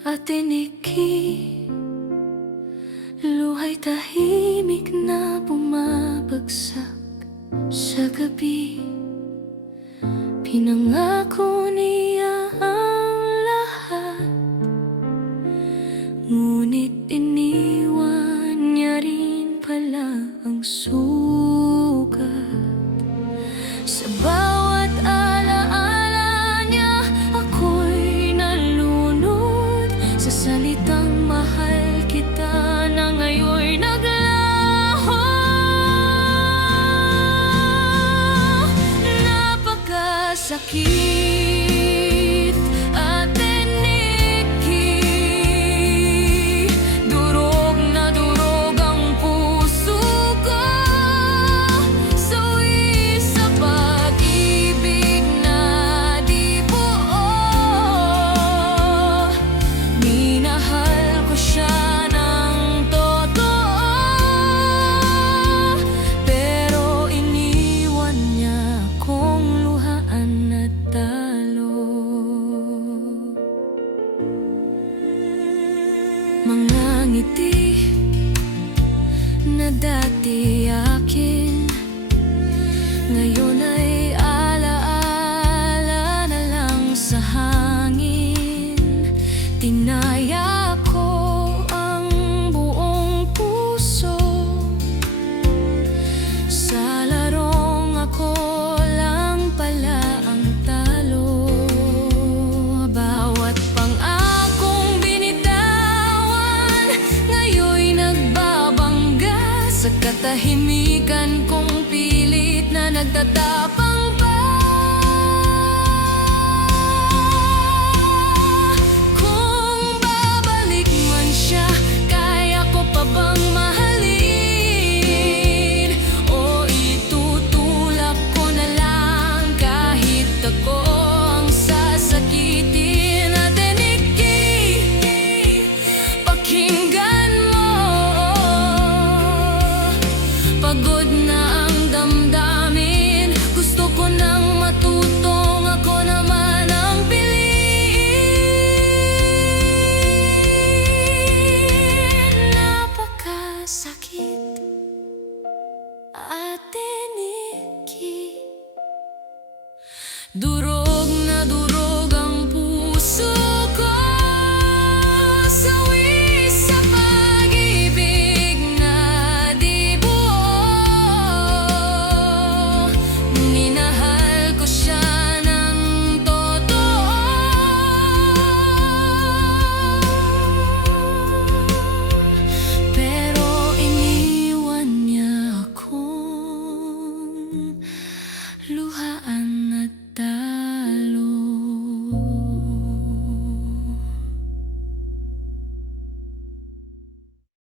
Ate Nikki, luha'y tahimik na bumabagsak sa gabi. Pinangako niya ang lahat, ngunit iniwan niya rin pala ang sugat. Sa bawat alaala niya, ako'y nalunod sa salitang mahal kita na ngayon'y naglaho. Napakasakit, Ate Nikki. Durog na durog ang puso ko sa sa pag-ibig na di buo. Minahal ko siya ng totoo, pero iniwan niya akong luhaan at talo. Mga ngiti na dati akin, ngayon ay alaala na lang sa hangin. Tinaya ko ang buong puso sa larong ako lang pala ang talo. Bawat pang-akong binitawan ngayon'y nagbabangga sa katahimikan kong pilit na nagtatapang pa. Kung babalik man siya, kaya ko pa bang mahalin? O itutulak ko na lang kahit ako ang sasakitin? Ate Nikki, pakinggan mo. Pagod na ang damdamin, gusto ko nang matutong ako naman ang piliin. Napakasakit, Ate Nikki. Durog na durog ang puso ko sa sa pag-ibig na di buo. Minahal ko siya ng totoo, pero iniwan niya akong luhaan